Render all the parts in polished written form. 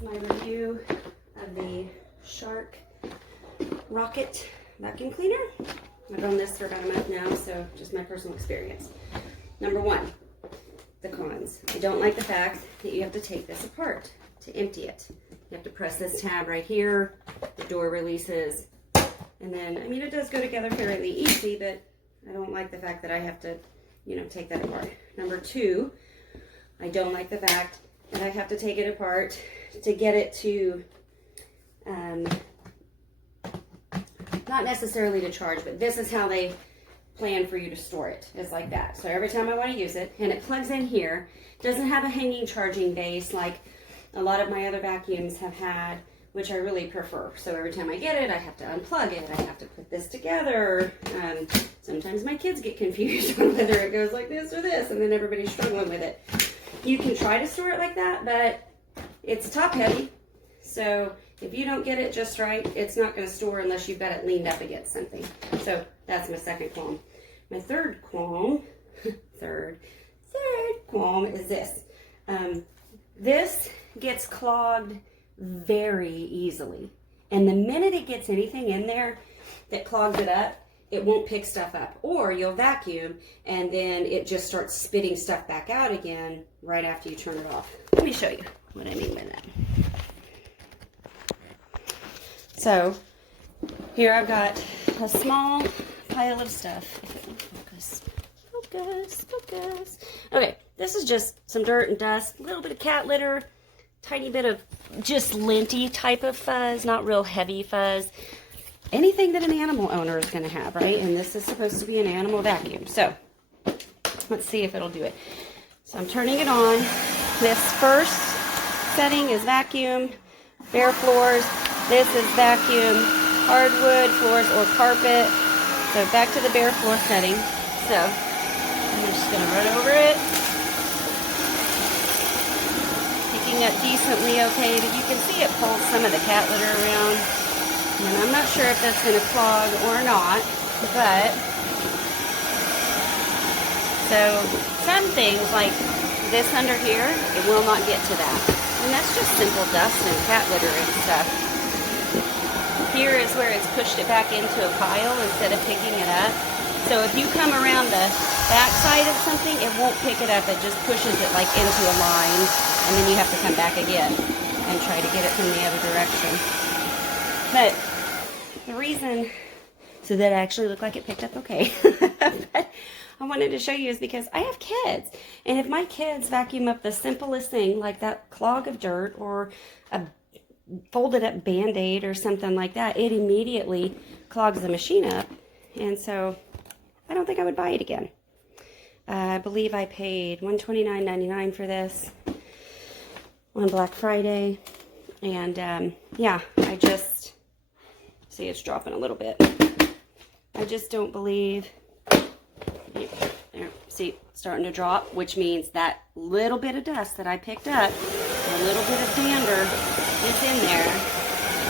is my review of the Shark Rocket vacuum cleaner. I've owned this for about a month now, so just my personal experience. Number one, the cons. I don't like the fact that you have to take this apart to empty it. You have to press this tab right here, the door releases, and then, I mean, it does go together fairly easy, but I don't like the fact that I have to, you know, take that apart. Number two, I don't like the fact that I have to take it apart to get it to, not necessarily to charge, but this is how they plan for you to store it. It's like that. So every time I want to use it, and it plugs in here, it doesn't have a hanging charging base like a lot of my other vacuums have had, which I really prefer. So every time I get it, I have to unplug it. I have to put this together. Sometimes my kids get confused on whether it goes like this or this, and then everybody's struggling with it. You can try to store it like that, but it's top heavy. So if you don't get it just right, it's not going to store unless you've got it leaned up against something. So that's my second qualm. My third qualm, third qualm is this. This gets clogged very easily. And the minute it gets anything in there that clogs it up, it won't pick stuff up. Or you'll vacuum and then it just starts spitting stuff back out again right after you turn it off. Let me show you what I mean by that. So here I've got a small pile of stuff. If it will focus. Okay, this is just some dirt and dust, a little bit of cat litter, tiny bit of just linty type of fuzz, not real heavy fuzz. Anything that an animal owner is going to have, right? And this is supposed to be an animal vacuum. So let's see if it'll do it. So I'm turning it on. This first setting is vacuum, bare floors. This is vacuum, hardwood floors or carpet. So back to the bare floor setting. So I'm just going to run over it. Picking up decently okay, but you can see it pulls some of the cat litter around. And I'm not sure if that's going to clog or not, but so some things like this under here, it will not get to that. And that's just simple dust and cat litter and stuff. Here is where it's pushed it back into a pile instead of picking it up. So if you come around the back side of something, it won't pick it up. It just pushes it like into a line, and then you have to come back again and try to get it from the other direction. But the reason, so that actually looked like it picked up okay, but I wanted to show you is because I have kids. And if my kids vacuum up the simplest thing, like that clog of dirt or a folded up Band-Aid or something like that, it immediately clogs the machine up. And so I don't think I would buy it again. I believe I paid $129.99 for this on Black Friday. And yeah, I just, see it's dropping a little bit. I just don't believe, there, see, it's starting to drop, which means that little bit of dust that I picked up, a little bit of dander is in there.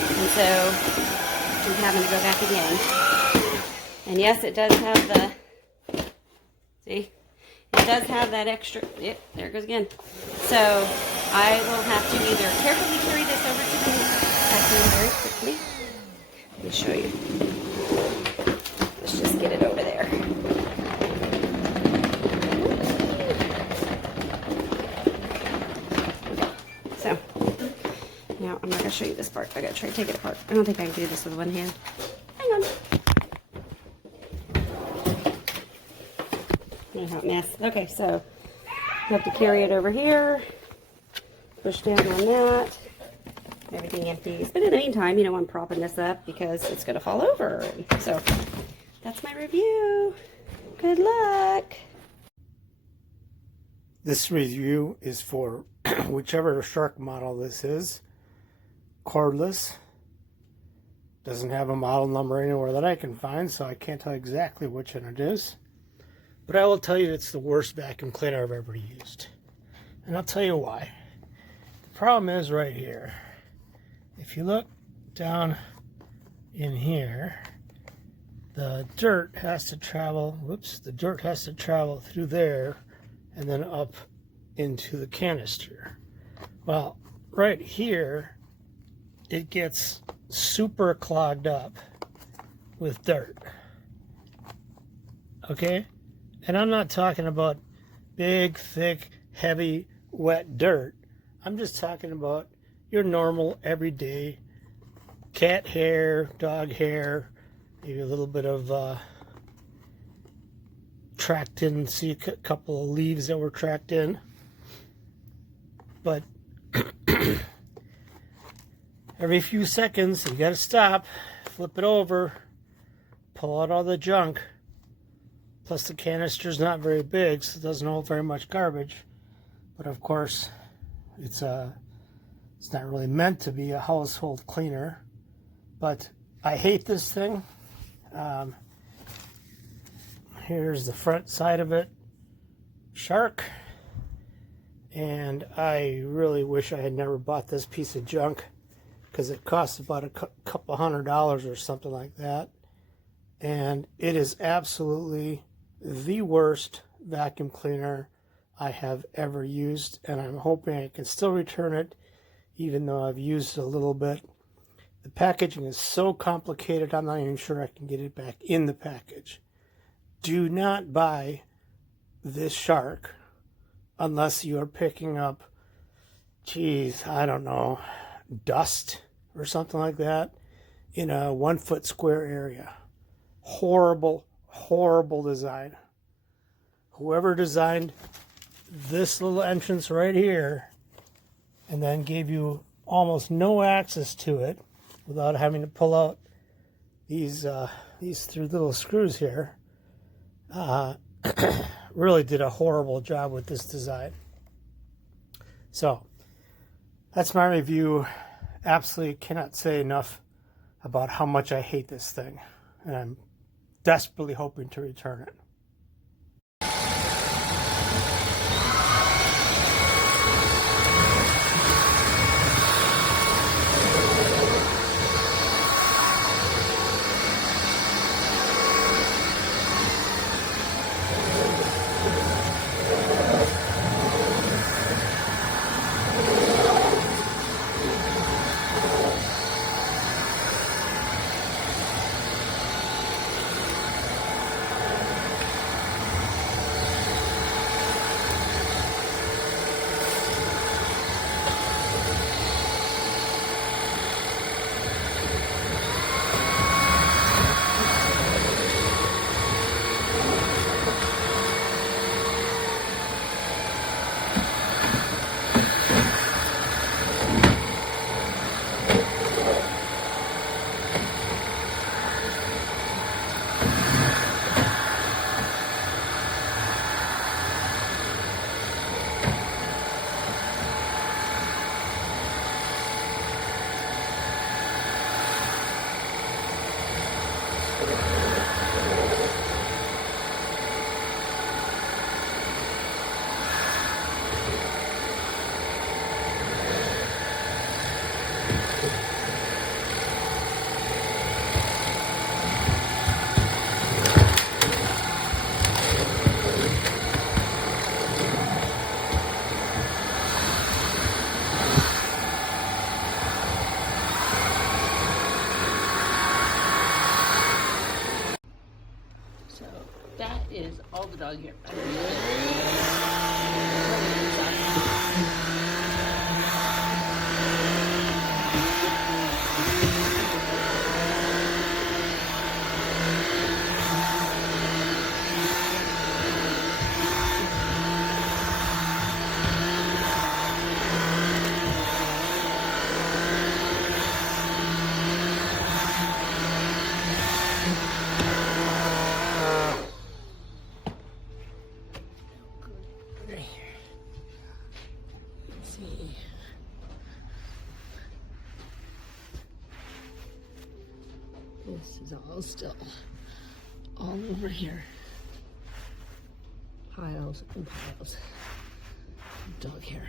And so I'm having to go back again. And yes, it does have the, see, it does have that extra, yep, there it goes again. So I will have to either carefully carry this over to the vacuum very quickly. Let me show you. Let's just get it over there. Okay, so now I'm not going to show you this part. I got to try to take it apart. I don't think I can do this with one hand. Hang on. Hot mess. Okay, so you have to carry it over here, push down on that, everything empties. But in the meantime, you know, I'm propping this up because it's going to fall over. So that's my review. Good luck. This review is for whichever Shark model this is. Cordless. Doesn't have a model number anywhere that I can find, so I can't tell exactly which one it is. But I will tell you it's the worst vacuum cleaner I've ever used. And I'll tell you why. The problem is right here. If you look down in here, the dirt has to travel, the dirt has to travel through there and then up into the canister. Well, right here, it gets super clogged up with dirt. Okay? And I'm not talking about big, thick, heavy, wet dirt. I'm just talking about your normal, everyday cat hair, dog hair, maybe a little bit of tracked in. See a couple of leaves that were tracked in. But every few seconds, you got to stop, flip it over, pull out all the junk. Plus the canister's not very big, so it doesn't hold very much garbage. But of course, it's not really meant to be a household cleaner. But I hate this thing. Here's the front side of it. Shark. And I really wish I had never bought this piece of junk, because it costs about a couple $100 or something like that. And it is absolutely the worst vacuum cleaner I have ever used, and I'm hoping I can still return it even though I've used it a little bit. The packaging is so complicated, I'm not even sure I can get it back in the package. Do not buy this Shark unless you are picking up, I don't know, dust or something like that in a 1 foot square area. Horrible, horrible design. Whoever designed this little entrance right here and then gave you almost no access to it without having to pull out these three little screws here, really did a horrible job with this design. So that's my review. Absolutely cannot say enough about how much I hate this thing, and I'm desperately hoping to return it. That is all the dog hair. This is all still all over here. Piles and piles of dog hair.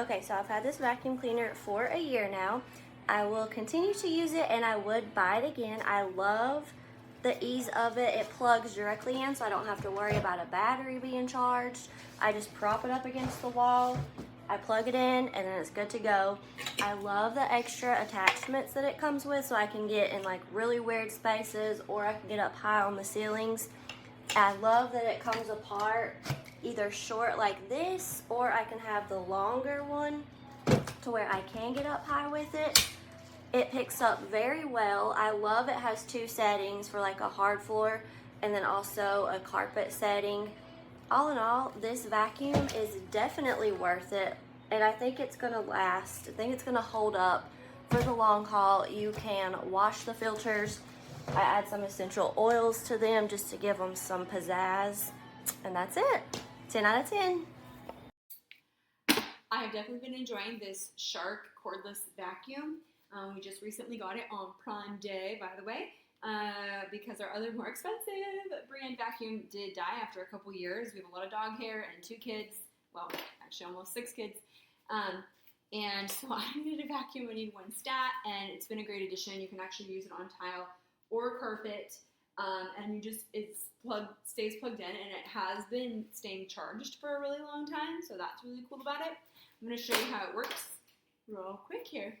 Okay, so I've had this vacuum cleaner for a year now. I will continue to use it and I would buy it again. I love the ease of it. It plugs directly in so I don't have to worry about a battery being charged. I just prop it up against the wall, I plug it in, and then it's good to go. I love the extra attachments that it comes with so I can get in like really weird spaces or I can get up high on the ceilings. I love that it comes apart either short like this or I can have the longer one to where I can get up high with it. It picks up very well. I love it has two settings for like a hard floor and then also a carpet setting. All in all, this vacuum is definitely worth it, and I think it's gonna last. I think it's gonna hold up for the long haul. You can wash the filters. I add some essential oils to them just to give them some pizzazz, and that's it. 10 out of 10. I have definitely been enjoying this Shark cordless vacuum. We just recently got it on Prime Day, by the way, because our other more expensive brand vacuum did die after a couple years. We have a lot of dog hair and 2 kids. Well, actually almost 6 kids. And so I needed a vacuum. I needed one stat, and it's been a great addition. You can actually use it on tile or carpet, and stays plugged in, and it has been staying charged for a really long time, so that's really cool about it. I'm going to show you how it works real quick here.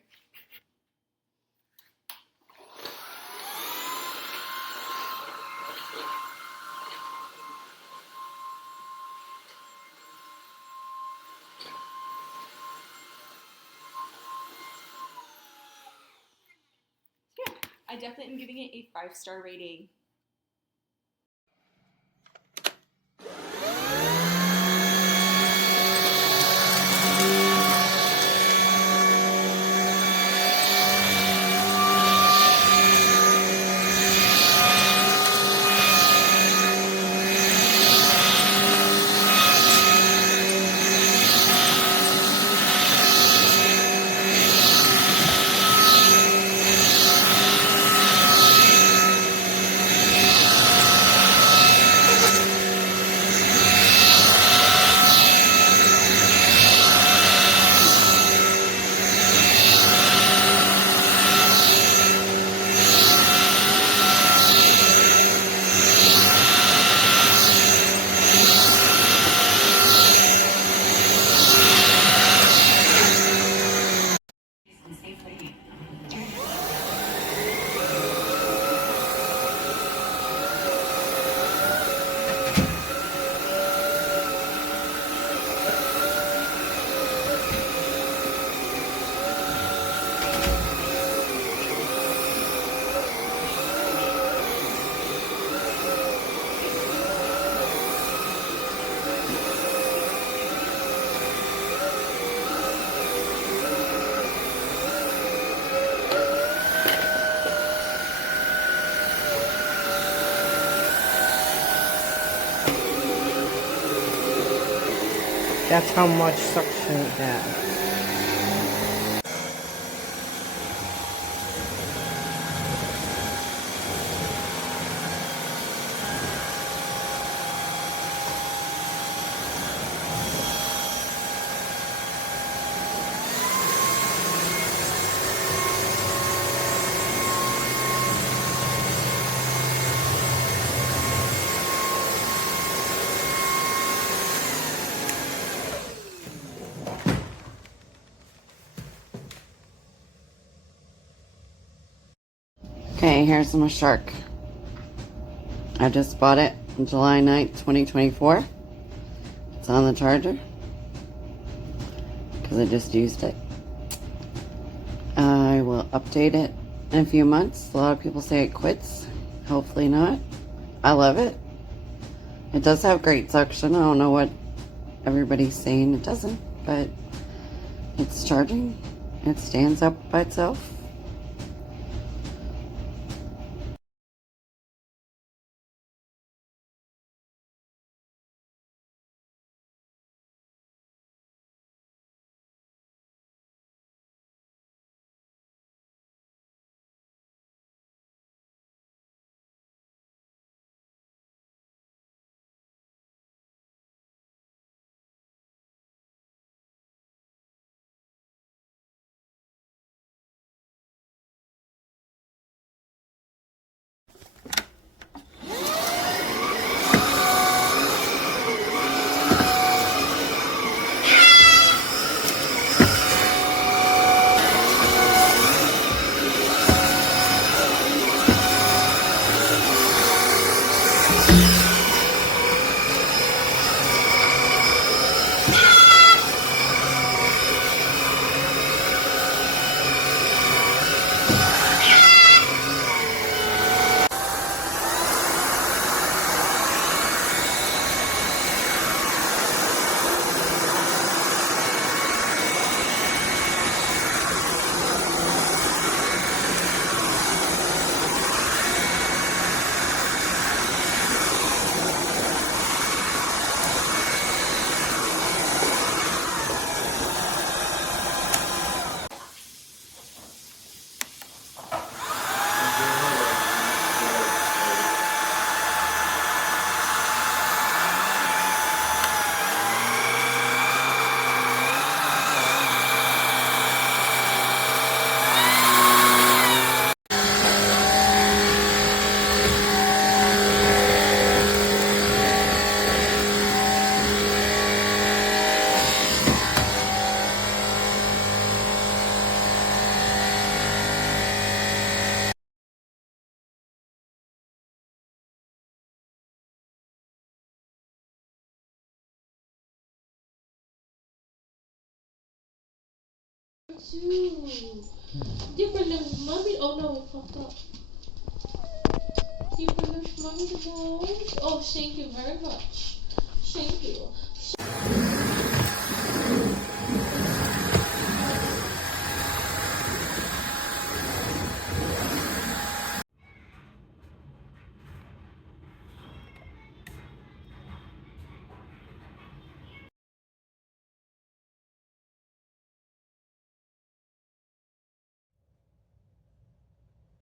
Yeah, I definitely am giving it a 5-star rating. That's how much suction it has. Okay, here's my Shark. I just bought it on July 9th, 2024. It's on the charger because I just used it. I will update it in a few months. A lot of people say it quits. Hopefully not. I love it. It does have great suction. I don't know what everybody's saying it doesn't, but it's charging. It stands up by itself. too. You bring them mommy. Oh no, it fucked up. You bring them mommy the balls. Oh, thank you very much. Thank you.